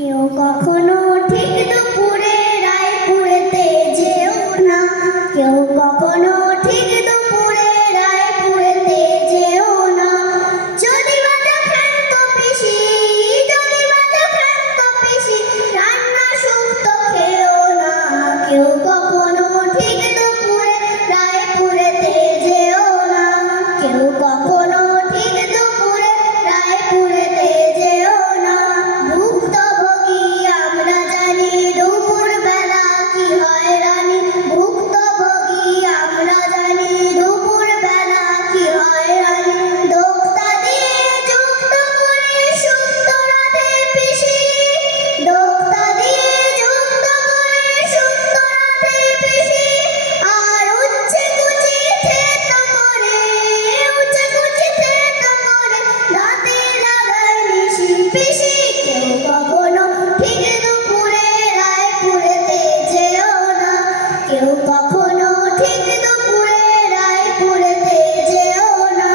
কেউ কখনো ঠিক দুপুরে রায়পুরেতে যেও না, কেউ কখনো ঠিক দুপুরে রায়পুরেতে যেও না। যদি বাজা ফ্যান তো পিসি, যদি বাজা ফ্যান তো পিসি, রান্না শুক্তো খেও না। কেউ কখনো ঠিক দুপুরে রায়পুরেতে যেও না, কেউ কখনো ঠিক দুপুরে রায়পুরেতে যেও না। ভুক্তভোগী আমরা জানি দুপুর বেলা কি হয়রানি, ভুক্তভোগী আমরা জানি দুপুর বেলা কি হয়রানি। দোক্তা দিয়ে যুক্ত করে শুক্তো রাঁধে পিসি, দোক্তা দিয়ে যুক্ত করে শুক্তো রাঁধে পিসি। আর উচ্ছে কুচি থেতো করে, উচ্ছে কুচি থেতো করে দাঁতে লাগায় নিশি পিসি। কেউ কখনো ঠিক দুপুরে রায়পুরেতে যেও না, কেউ কখনো ঠিক দুপুরে রায়পুরেতে যেও না।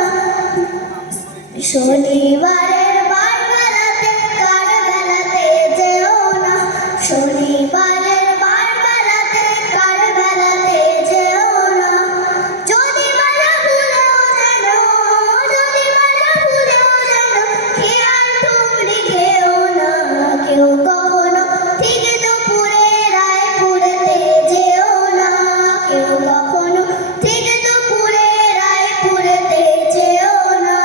শনিবারের বার বেলাতে কার বেলাতে যেও না, শনিবারের বার বেলাতে কার বেলাতে যেও না। যদি বাজা ভুলেও যেন, যদি বাজা ভুলেও যেন খেয়াল ঠুমরি খেও না। কেউ কখনো ঠিক দুপুরে রায়পুরেতে যেও না, কেউ কখনো ঠিক দুপুরে রায়পুরেতে যেও না।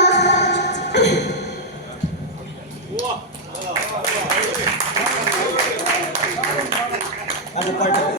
Ano part?